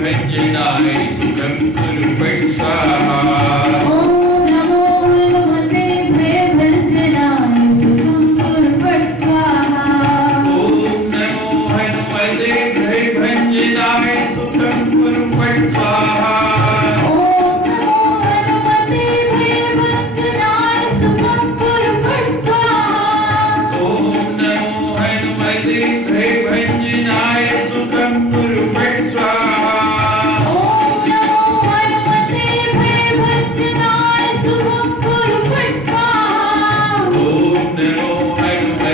भंजनाय सुखं कुरु फट् स्वाहा। ओम नमो हनुमते भयभंजनाय सुखं कुरु फट् स्वाहा। ओम नमो हनुमते भयभंजनाय सुखं कुरु फट् स्वाहा। ओम नमो हनुमते भयभंजनाय सुखं कुरु फट् स्वाहा। ओम नमो हनुमते भयभंजनाय सुखं कुरु फट् स्वाहा। ओम नमो हनुमते भयभंजनाय सुखं कुरु फट् स्वाहा। ओम नमो हनुमते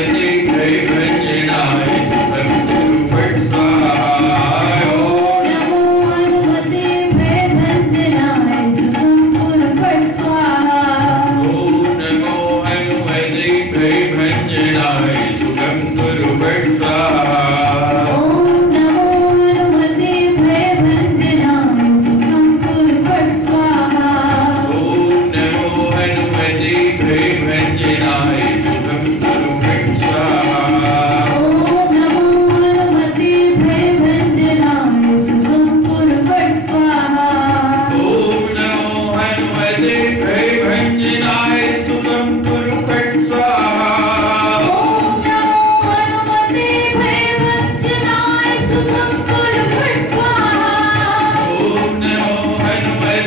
भयभंजनाय सुखं कुरु फट् स्वाहा। ओम नमो हनुमते भयभंजनाय सुखं कुरु फट् स्वाहा। ओम नमो हनुमते भयभंजनाय सुखं कुरु फट् स्वाहा। ओम नमो हनुमते भयभंजनाय सुखं कुरु फट् स्वाहा। ओम नमो हनुमते भयभंजनाय सुखं कुरु फट् स्वाहा। ओम नमो हनुमते भयभंजनाय सुखं कुरु फट् स्वाहा। ओम नमो हनुमते भयभंजनाय सुखं कुरु फट् स्वाहा। ओम नमो हनुमते भयभंजनाय सुखं कुरु फट् स्वाहा। ओम नमो हनुमते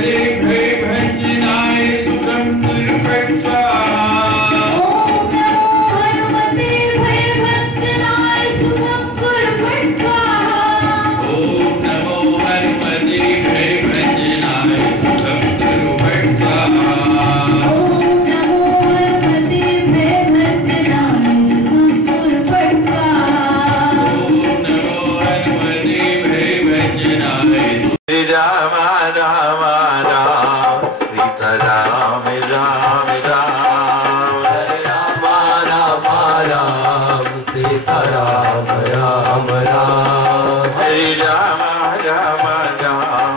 भयभंजनाय सुखं कुरु फट् स्वाहा। ओम नमो हनुमते भयभंजनाय सुखं कुरु फट् स्वाहा। ओम नमो हनुमते भयभंजनाय सुखं कुरु फट् स्वाहा। ओम नमो हनुमते भयभंजनाय सुखं कुरु फट् स्वाहा। ओम नमो हनुमते भयभंजनाय। श्री राम राम राम सीता राम राम राम। हरे राम राम राम सीता राम राम राम। हरे राम राम राम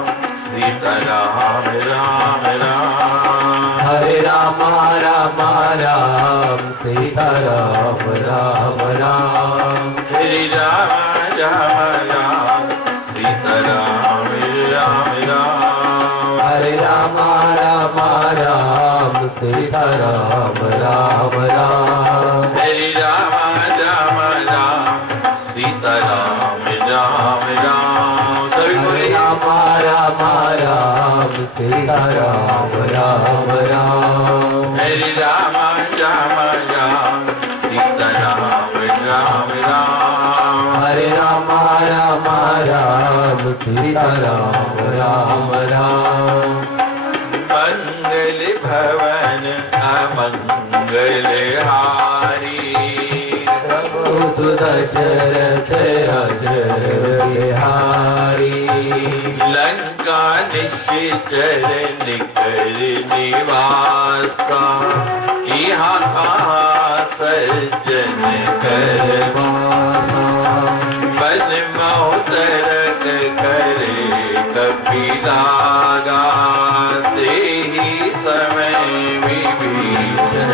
सीता राम राम राम। हरे राम राम राम सीता राम राम राम। हरे राम राम राम सीता राम राम राम। हरे राम राम राम सीता राम राम राम। हरे राम राम राम सीता राम राम राम। सभी हरे बोलिए। राम राम राम सीता राम राम राम। हरे राम राम राम सीता राम राम राम। हरे राम राम राम सीता राम राम राम। मंगल भवन अमंगल हारी। प्रभु सुदशरथ अजर बिहारी। लंका निश्चर निकर निवासा। यहाँ सज्जन कर बन मोहतरक करे कपिलागा। तेहि समय विभीषण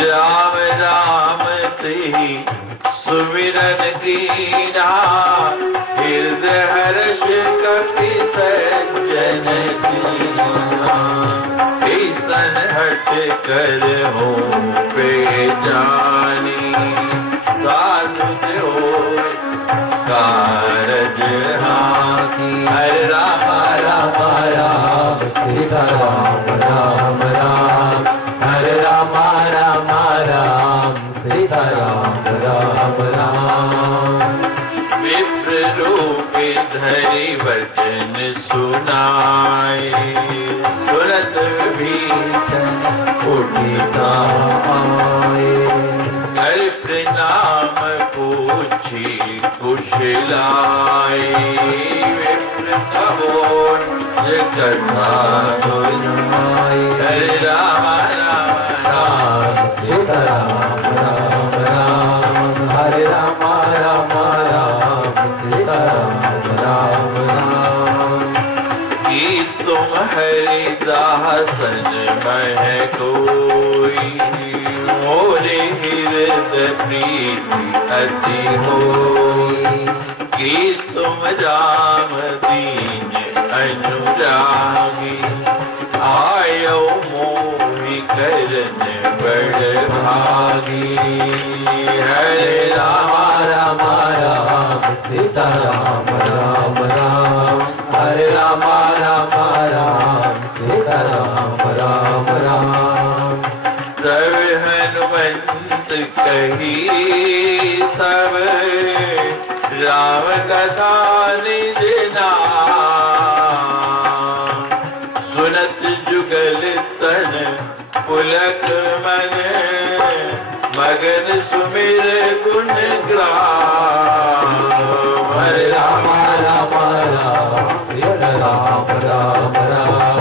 राम राम तेहि सुमिरन कीना। हृदय हर्ष कपि सज्जन कीना। ऐसन हट कर हो पे जानी। साधु होय कारज हाकी। हरे राम राम राम सीता राम राम राम। हरे राम राम राम सीता राम राम राम। विप्र रूप धरि वचन सुनाए। सुरत भीषण उठिता आए। कर प्रणाम पूछी कुशलाए। विप्र कहो कथा सुनाए। हरे राम राम राम सीता राम राम राम। हरे राम राम राम सीता राम राम राम। की तुम हरिदासन मह कोई। मोरे हृदय प्रीति अति होई। कि तुम राम दीन अनुरागी आयो मोहि करन बड़ भागी। हरे राम राम राम सीता राम राम राम हरे राम राम राम सीता राम राम राम। सब हनुमंत कही सब राम कथा निज नाम। सुनत जुगल तन पुलक मन मगन सुमिर गुण ग्राम। हरे राम राम राम सीता राम राम राम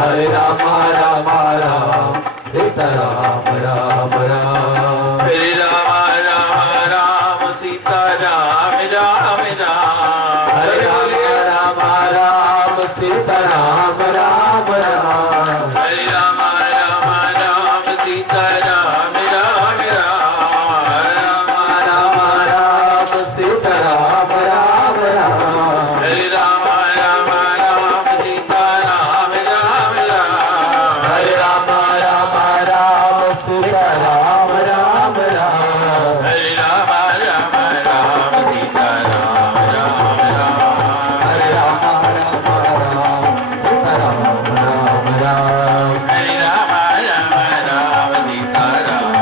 हरे राम राम राम सीता राम राम राम। हरे राम राम राम सीता राम राम राम। हरे राम राम राम सीता राम राम राम हरे राम राम राम सीता राम राम राम। राम राम सीता राम राम राम हरे राम राम राम सीता राम राम राम। हरे राम राम सीता राम राम राम हरे राम राम राम सीता राम राम राम। हरे राम सीता राम राम राम हरे राम राम राम सीता राम राम राम। हरे राम सीता राम राम राम हरे राम राम राम सीता राम राम राम। हरे राम सीता राम राम राम हरे राम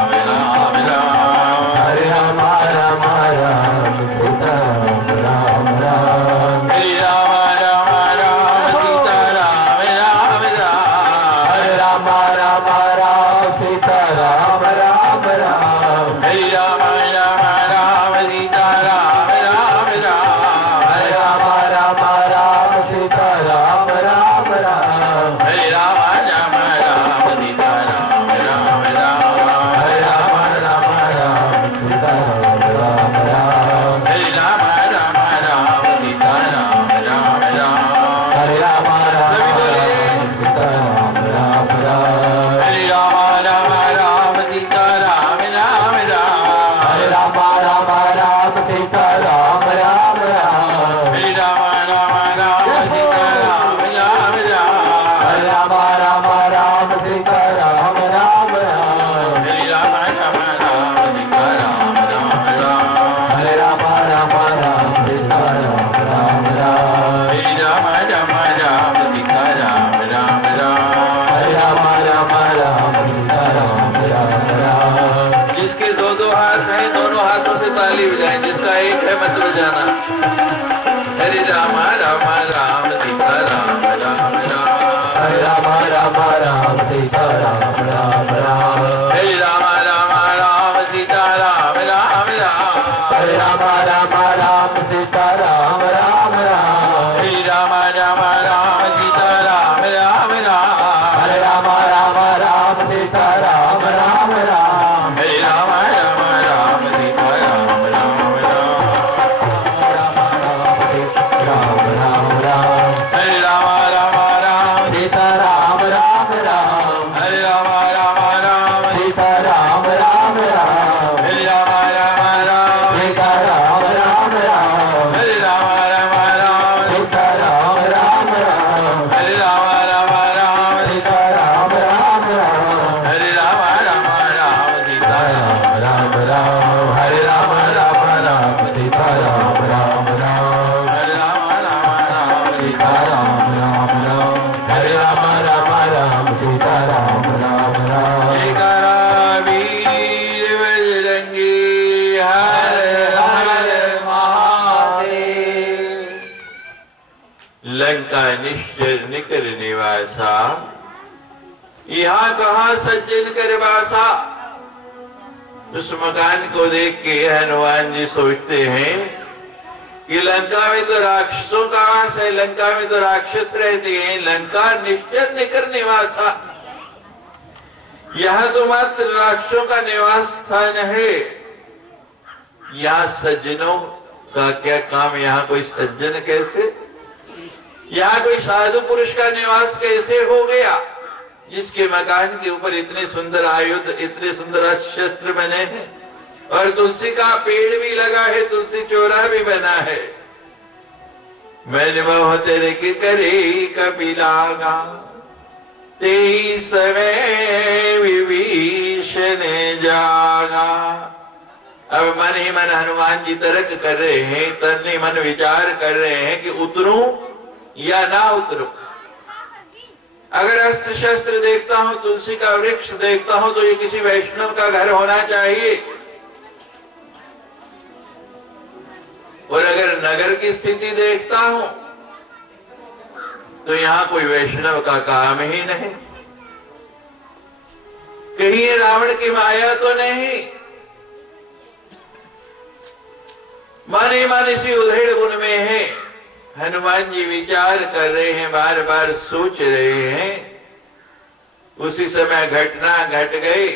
राम राम सीता राम राम राम। हरे राम सीता राम राम राम हरे राम राम राम सीता राम राम राम। हरे राम सीता राम राम राम हरे राम राम राम सीता राम राम राम। हरे राम सीता राम राम राम हरे राम राम राम सीता राम राम राम। हरे राम सीता राम राम राम हरे राम राम राम सीता राम राम राम। हरे राम सीता राम राम राम हरे राम राम राम सीता राम राम राम। हरे राम सीता राम राम राम हरे राम राम राम सीता राम राम राम। हरे राम सीता राम राम राम जिसके दो दो हाथ हैं दोनों हाथों से ताली बजाएं, जिसका एक है मत बजाना। हरे राम राम राम सीता राम राम राम। हरे राम सीता राम राम राम हरे राम राम राम सीता राम राम राम। हरे राम सीता राम राम राम हरे राम राम राम सीता राम राम राम। हरे राम सीता राम राम राम हरे राम राम राम सीता राम राम राम। राम राम राम हरे राम राम राम सीता राम राम राम हरे राम राम राम सीता राम राम राम हरे राम राम राम सीता राम राम राम हरे राम राम राम सीता राम राम राम हरे राम राम राम सीता राम राम राम हरे राम राम राम सीता राम राम राम हरे राम सीता राम राम राम हरे राम राम राम सीता राम राम राम हरे राम सीता राम राम राम जयकारा वीर बजरंगी हर हर महादेव। लंका निश्चर निकर निवासा यहाँ कहाँ सज्जन कर बासा। उस मकान को देख के हनुमान जी सोचते हैं कि लंका में तो राक्षसों का वास है, लंका में तो राक्षस रहते हैं। लंका निश्चर निकर निवासा, यहाँ तो मात्र राक्षसों का निवास स्थान है। यहाँ सज्जनों का क्या काम? यहाँ कोई सज्जन कैसे, यहाँ कोई साधु पुरुष का निवास कैसे हो गया जिसके मकान के ऊपर इतने सुंदर आयुध, इतने सुंदर शस्त्र बने हैं और तुलसी का पेड़ भी लगा है, तुलसी चौरा भी बना है। मैंने मोह तेरे के करे कपिलागा, तेई समय विभीषण जागा। अब मन ही मन हनुमान जी तर्क कर रहे हैं, तन ही मन विचार कर रहे हैं कि उतरूं या ना उतरूं। अगर अस्त्र शस्त्र देखता हूं, तुलसी का वृक्ष देखता हूं, तो ये किसी वैष्णव का घर होना चाहिए। और अगर नगर की स्थिति देखता हूं तो यहां कोई वैष्णव का काम ही नहीं। कहीं ये रावण की माया तो नहीं। मन ही मन इसी उधेड़ गुण में है। हनुमान जी विचार कर रहे हैं, बार बार सोच रहे हैं। उसी समय घटना घट गई।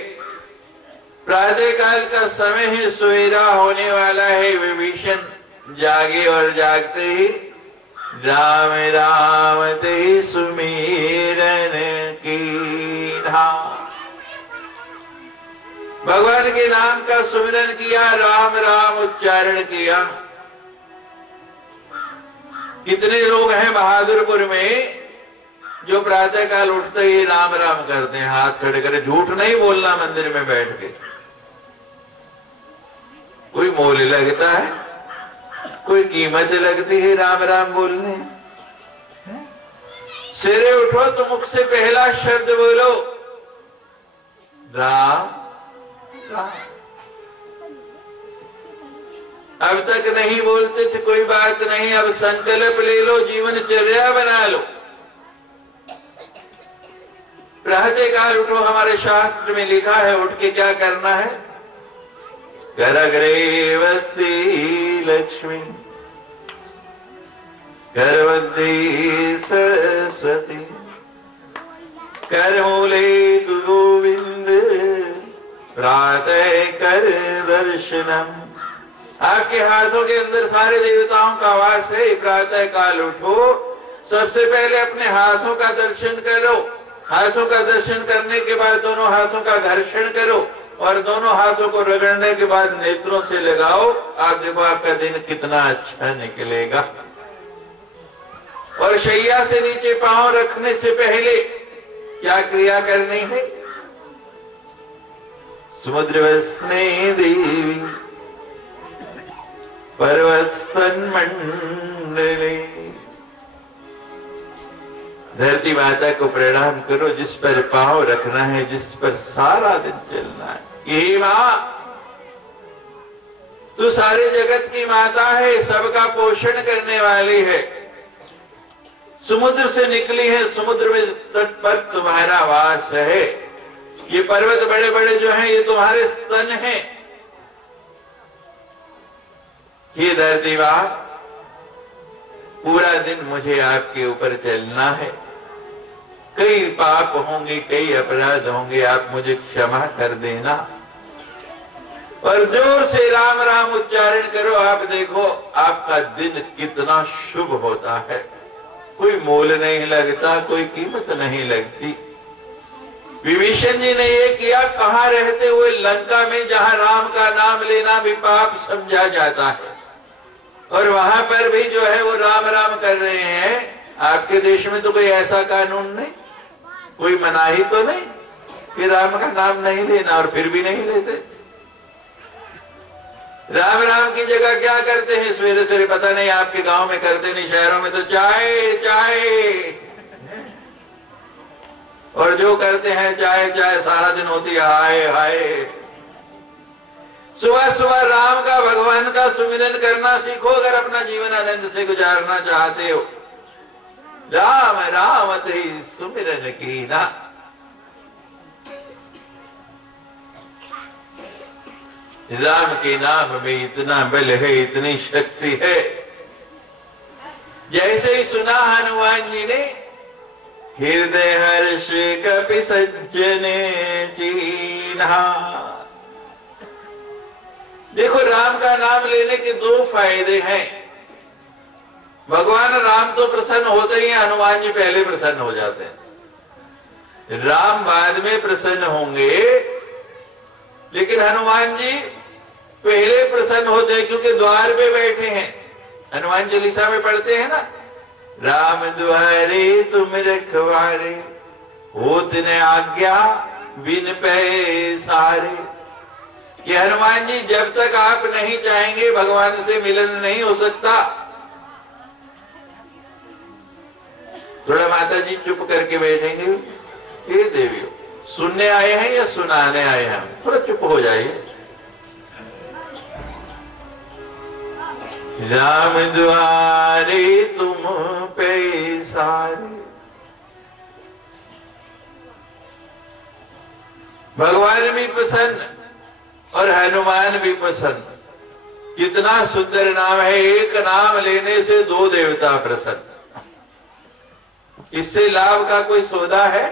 प्रातः काल का समय है, सवेरा होने वाला है। विभीषण जागे और जागते ही राम राम ते सुमिरन कीन्हा। भगवान के नाम का सुमिरन किया, राम राम उच्चारण किया। कितने लोग हैं बहादुरपुर में जो प्रातः काल उठते ही राम राम करते हैं, हाथ खड़े करे। झूठ नहीं बोलना मंदिर में बैठ के। कोई मोल लगता है, कोई कीमत लगती है राम राम बोलने। सिरे उठो तो मुख से पहला शब्द बोलो राम राम। अब तक नहीं बोलते थे, कोई बात नहीं, अब संकल्प ले लो, जीवनचर्या बना लो। प्रातः काल उठो, हमारे शास्त्र में लिखा है उठ के क्या करना है। करग्रे वस्ति लक्ष्मी, करवद्धि सरस्वती, करमूले तु गोविंद, प्रातः कर दर्शनम। आपके हाथों के अंदर सारे देवताओं का वास है। प्रातः काल उठो, सबसे पहले अपने हाथों का दर्शन करो। हाथों का दर्शन करने के बाद दोनों हाथों का घर्षण करो और दोनों हाथों को रगड़ने के बाद नेत्रों से लगाओ। आप देखो आपका दिन कितना अच्छा निकलेगा। और शैया से नीचे पांव रखने से पहले क्या क्रिया करनी है। समुद्र वसने देवी पर्वत स्तन मंडले, धरती माता को प्रणाम करो जिस पर पांव रखना है, जिस पर सारा दिन चलना है। ये मां तू सारे जगत की माता है, सबका पोषण करने वाली है। समुद्र से निकली है, समुद्र में तट पर तुम्हारा वास है। ये पर्वत बड़े बड़े जो हैं ये तुम्हारे स्तन हैं। ये धरती मां, पूरा दिन मुझे आपके ऊपर चलना है। कई पाप होंगे, कई अपराध होंगे, आप मुझे क्षमा कर देना। और जोर से राम राम उच्चारण करो। आप देखो आपका दिन कितना शुभ होता है। कोई मोल नहीं लगता, कोई कीमत नहीं लगती। विभीषण जी ने ये किया। कहां रहते हुए? लंका में, जहां राम का नाम लेना भी पाप समझा जाता है। और वहां पर भी जो है वो राम राम कर रहे हैं। आपके देश में तो कोई ऐसा कानून नहीं, कोई मनाही तो नहीं कि राम का नाम नहीं लेना, और फिर भी नहीं लेते। राम राम की जगह क्या करते हैं? सवेरे सवेरे, पता नहीं आपके गांव में करते नहीं, शहरों में तो चाय चाय, और जो करते हैं चाय चाय सारा दिन होती है हाय हाय। सुबह सुबह राम का, भगवान का सुमिरन करना सीखो अगर अपना जीवन आनंद से गुजारना चाहते हो। राम राम ते सुमिरन कीना। राम के नाम में इतना बल है, इतनी शक्ति है। जैसे ही सुना हनुमान जी ने, हृदय हर्ष कपि सज्जन चीन्हा। देखो राम का नाम लेने के दो फायदे हैं। भगवान राम तो प्रसन्न होते ही, हनुमान जी पहले प्रसन्न हो जाते हैं। राम बाद में प्रसन्न होंगे, लेकिन हनुमान जी पहले प्रसन्न होते हैं क्योंकि द्वार पे बैठे हैं। हनुमान चालीसा में पढ़ते हैं ना, राम दुआरे तुम रखवारे, होत न आज्ञा बिन पैसारे। कि हनुमान जी जब तक आप नहीं चाहेंगे भगवान से मिलन नहीं हो सकता। थोड़ा माता जी चुप करके बैठेंगे। ये देवियों, सुनने आए हैं या सुनाने आए हैं? थोड़ा चुप हो जाइए। राम द्वारे तुम पैसारे। भगवान भी प्रसन्न और हनुमान भी प्रसन्न। कितना सुंदर नाम है। एक नाम लेने से दो देवता प्रसन्न। इससे लाभ का कोई सौदा है?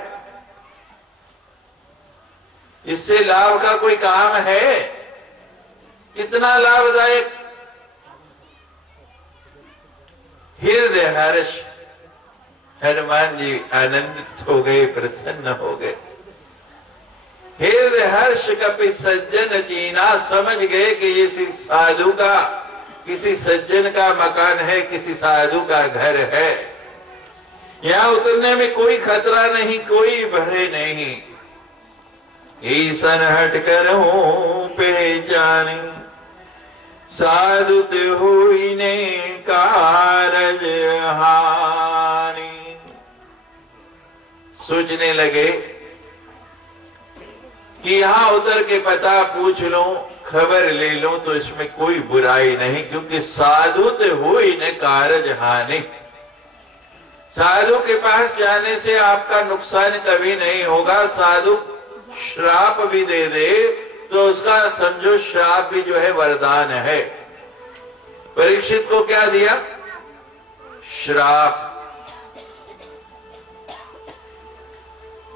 इससे लाभ का कोई काम है? कितना लाभदायक। हृदय हर्ष। हनुमान जी आनंदित हो गए, प्रसन्न हो गए। हृदय हर्ष कपि सज्जन चीना। समझ गए कि ये साधु का, किसी सज्जन का मकान है, किसी साधु का घर है। यहां उतरने में कोई खतरा नहीं, कोई भय नहीं। ईसन हट कर हूं पहचानी, साधु हुई ने कारज हानि। सोचने लगे कि यहां उतर के पता पूछ लो, खबर ले लो तो इसमें कोई बुराई नहीं, क्योंकि साधु हुई ने कारज हानि। साधु के पास जाने से आपका नुकसान कभी नहीं होगा। साधु श्राप भी दे दे तो उसका समझो श्राप भी जो है वरदान है। परीक्षित को क्या दिया? श्राप।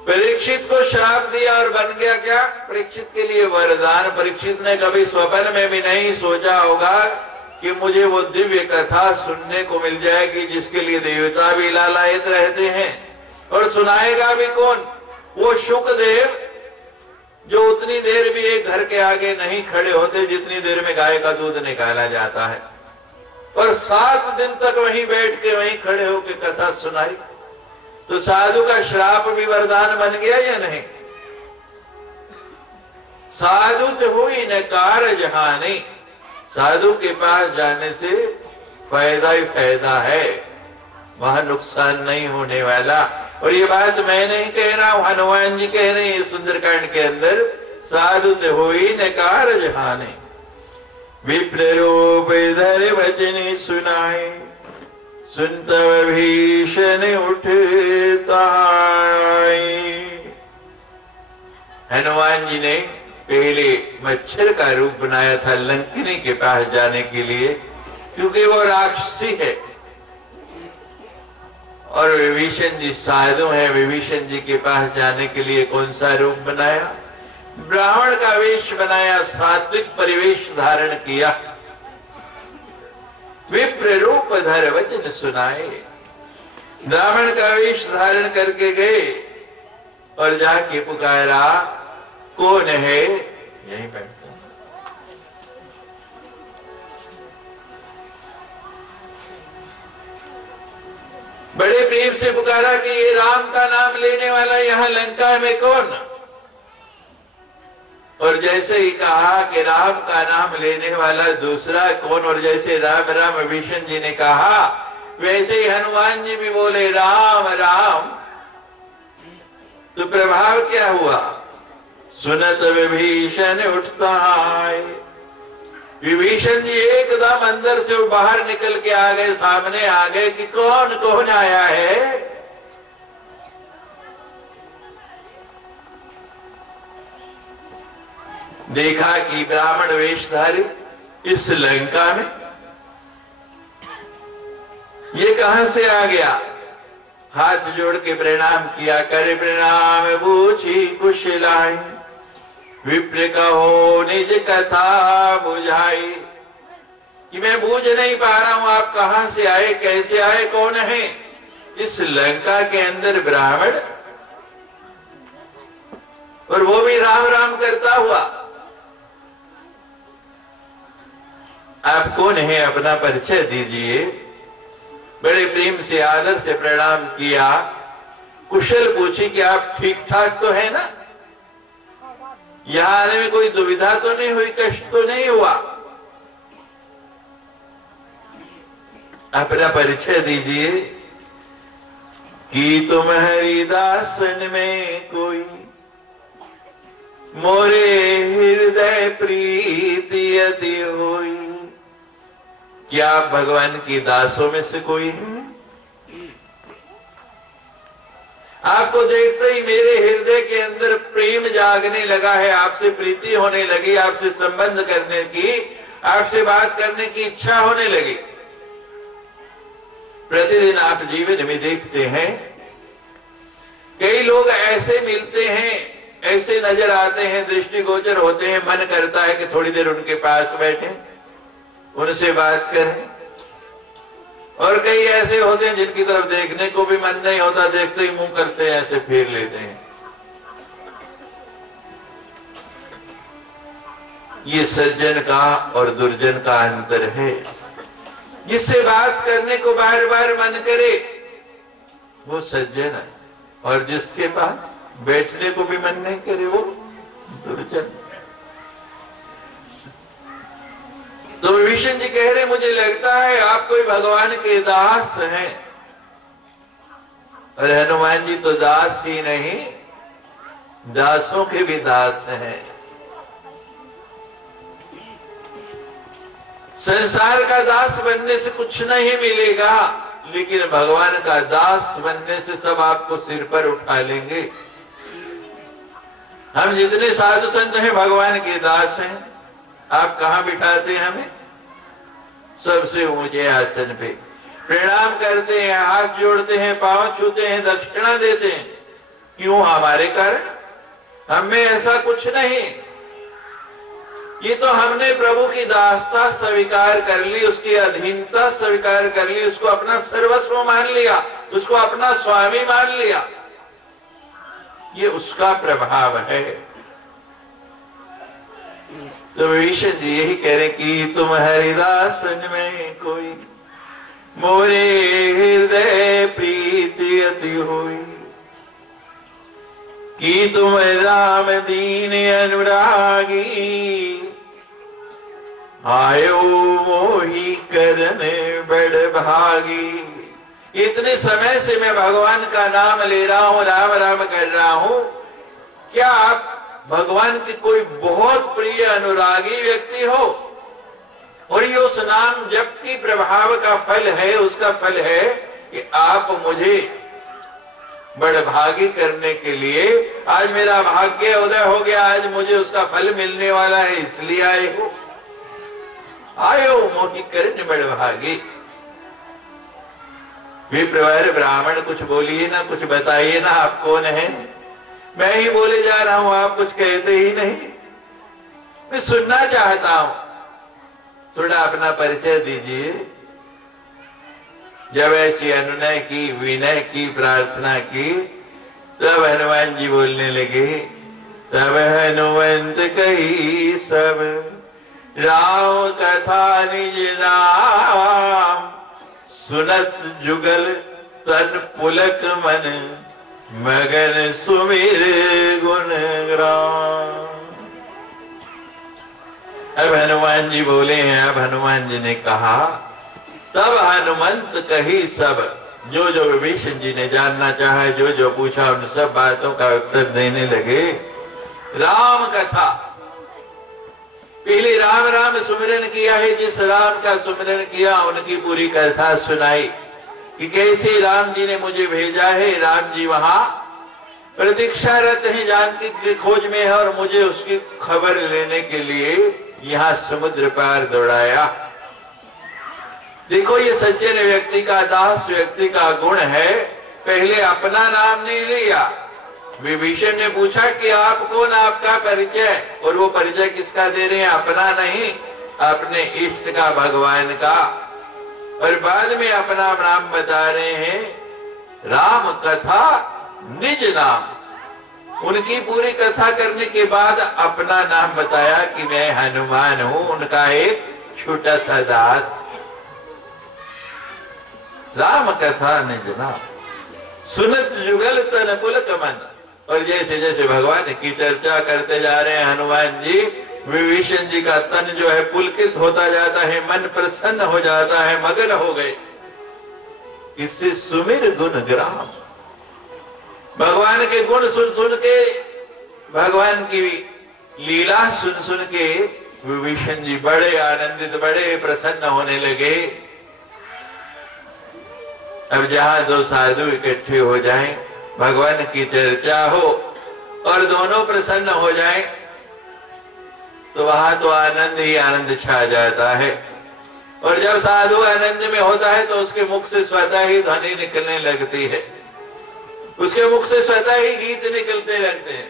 परीक्षित को श्राप दिया और बन गया क्या? परीक्षित के लिए वरदान। परीक्षित ने कभी स्वप्न में भी नहीं सोचा होगा कि मुझे वो दिव्य कथा सुनने को मिल जाएगी जिसके लिए देवता भी लालायित रहते हैं। और सुनाएगा भी कौन? वो शुकदेव, जो उतनी देर भी एक घर के आगे नहीं खड़े होते जितनी देर में गाय का दूध निकाला जाता है, और 7 दिन तक वहीं बैठ के वहीं खड़े होकर कथा सुनाई। तो साधु का श्राप भी वरदान बन गया या नहीं? साधु तो हुई न कारज हानि। साधु के पास जाने से फायदा ही फायदा है, वहां नुकसान नहीं होने वाला। और ये बात मैं नहीं कह रहा हूं, हनुमान जी कह रहे हैं सुंदरकांड के अंदर। साधु तो हुई न कारज हानि, विप्र रूप धर वचन सुनाए, सुनतव भीषण उठता। हनुमान जी ने पहले मच्छर का रूप बनाया था लंकिनी के पास जाने के लिए, क्योंकि वो राक्षसी है। और विभीषण जी साधु हैं। विभीषण जी के पास जाने के लिए कौन सा रूप बनाया? ब्राह्मण का वेश बनाया, सात्विक परिवेश धारण किया। विप्र रूप धर वचन सुनाए। ब्राह्मण का वेश धारण करके गए और जाके पुकारा, कौन है? यहीं बैठता। बड़े प्रेम से पुकारा कि ये राम का नाम लेने वाला यहां लंका में कौन? और जैसे ही कहा कि राम का नाम लेने वाला दूसरा कौन, और जैसे राम राम विभीषण जी ने कहा, वैसे ही हनुमान जी भी बोले राम राम। तो प्रभाव क्या हुआ? सुनत विभीषण उठता है। विभीषण जी एकदम अंदर से बाहर निकल के आ गए, सामने आ गए कि कौन कौन आया है। देखा कि ब्राह्मण वेशधारी इस लंका में, ये कहां से आ गया? हाथ जोड़ के प्रणाम किया। करे प्रणाम बूझी कुशलाई, विप्र कहो निज कथा बुझाई। कि मैं बूझ नहीं पा रहा हूं आप कहां से आए, कैसे आए, कौन है? इस लंका के अंदर ब्राह्मण, और वो भी राम राम करता हुआ। आप कौन है? अपना परिचय दीजिए। बड़े प्रेम से आदर से प्रणाम किया, कुशल पूछी कि आप ठीक ठाक तो है ना, यहां आने में कोई दुविधा तो नहीं हुई, कष्ट तो नहीं हुआ? अपना परिचय दीजिए कि तुम हरिदासन में कोई मोरे हृदय प्रीति अति होई। क्या आप भगवान की दासों में से कोई है? आपको देखते ही मेरे हृदय के अंदर प्रेम जागने लगा है, आपसे प्रीति होने लगी, आपसे संबंध करने की, आपसे बात करने की इच्छा होने लगी। प्रतिदिन आप जीवन में देखते हैं कई लोग ऐसे मिलते हैं, ऐसे नजर आते हैं, दृष्टिगोचर होते हैं, मन करता है कि थोड़ी देर उनके पास बैठे, उनसे बात करें। और कई ऐसे होते हैं जिनकी तरफ देखने को भी मन नहीं होता, देखते ही मुंह करते हैं, ऐसे फेर लेते हैं। ये सज्जन का और दुर्जन का अंतर है। जिससे बात करने को बार बार मन करे वो सज्जन है, और जिसके पास बैठने को भी मन नहीं करे वो दुर्जन। तो विभीषण जी कह रहे, मुझे लगता है आप कोई भगवान के दास हैं। और हनुमान जी तो दास ही नहीं, दासों के भी दास हैं। संसार का दास बनने से कुछ नहीं मिलेगा, लेकिन भगवान का दास बनने से सब आपको सिर पर उठा लेंगे। हम जितने साधु संत हैं भगवान के दास हैं। आप कहां बिठाते हैं हमें? सबसे ऊंचे आसन पे प्रणाम करते हैं, हाथ जोड़ते हैं, पांव छूते हैं, दक्षिणा देते हैं। क्यों? हमारे कारण? हमें ऐसा कुछ नहीं। ये तो हमने प्रभु की दासता स्वीकार कर ली, उसकी अधीनता स्वीकार कर ली, उसको अपना सर्वस्व मान लिया, उसको अपना स्वामी मान लिया। ये उसका प्रभाव है। तो विभीषण जी यही कह रहे कि तुम हरिदासन में कोई मोरे हृदय प्रीति अति होई, कि तुम राम दीन अनुरागी, आयो मोही करने बड़ भागी। इतने समय से मैं भगवान का नाम ले रहा हूं, राम राम कर रहा हूं। क्या आप भगवान के कोई बहुत प्रिय अनुरागी व्यक्ति हो? और ये उस नाम जप की प्रभाव का फल है, उसका फल है कि आप मुझे बड़भागी करने के लिए, आज मेरा भाग्य उदय हो गया, आज मुझे उसका फल मिलने वाला है, इसलिए आए हो। आयो मोही करने बड़भागी। विप्रवर ब्राह्मण कुछ बोलिए ना, कुछ बताइए ना, आप कौन है? मैं ही बोले जा रहा हूं, आप कुछ कहते ही नहीं। मैं सुनना चाहता हूं, थोड़ा अपना परिचय दीजिए। जब ऐसी अनुनय की, विनय की, प्रार्थना की, तब हनुमान जी बोलने लगे। तब हनुमंत कही सब राम कथा निज नाम, सुनत जुगल तन पुलक मन, मगन सुमिर गुण ग्राम। अब हनुमान जी बोले हैं। अब हनुमान जी ने कहा, तब हनुमंत कही सब, जो जो विभीषण जी ने जानना चाहा, जो जो पूछा, उन सब बातों का उत्तर देने लगे। राम कथा, पहले राम राम सुमिरन किया है। जिस राम का सुमिरन किया उनकी पूरी कथा सुनाई कि कैसे राम जी ने मुझे भेजा है। राम जी वहां प्रतीक्षारत हैं, जानकी की खोज में है, और मुझे उसकी खबर लेने के लिए यहां समुद्र पार दौड़ाया। देखो, ये सज्जन व्यक्ति का, दास व्यक्ति का गुण है। पहले अपना नाम नहीं लिया। विभीषण ने पूछा कि आप कौन, आपका परिचय, और वो परिचय किसका दे रहे हैं? अपना नहीं, अपने इष्ट का, भगवान का। और बाद में अपना नाम बता रहे हैं। राम कथा निज नाम, उनकी पूरी कथा करने के बाद अपना नाम बताया कि मैं हनुमान हूं, उनका एक छोटा सा दास। राम कथा निज नाम, सुनत जुगल तन पुलक मन। और जैसे जैसे भगवान की चर्चा करते जा रहे हैं हनुमान जी, विभीषण जी का तन जो है पुलकित होता जाता है, मन प्रसन्न हो जाता है, मगन हो गए। इससे सुमिर गुण ग्राम, भगवान के गुण सुन सुन के, भगवान की लीला सुन सुन के विभीषण जी बड़े आनंदित, बड़े प्रसन्न होने लगे। अब जहां दो साधु इकट्ठे हो जाएं, भगवान की चर्चा हो और दोनों प्रसन्न हो जाएं, तो वहां तो आनंद ही आनंद छा जाता है। और जब साधु आनंद में होता है तो उसके मुख से स्वतः ही ध्वनि निकलने लगती है, उसके मुख से स्वतः ही गीत निकलते लगते हैं।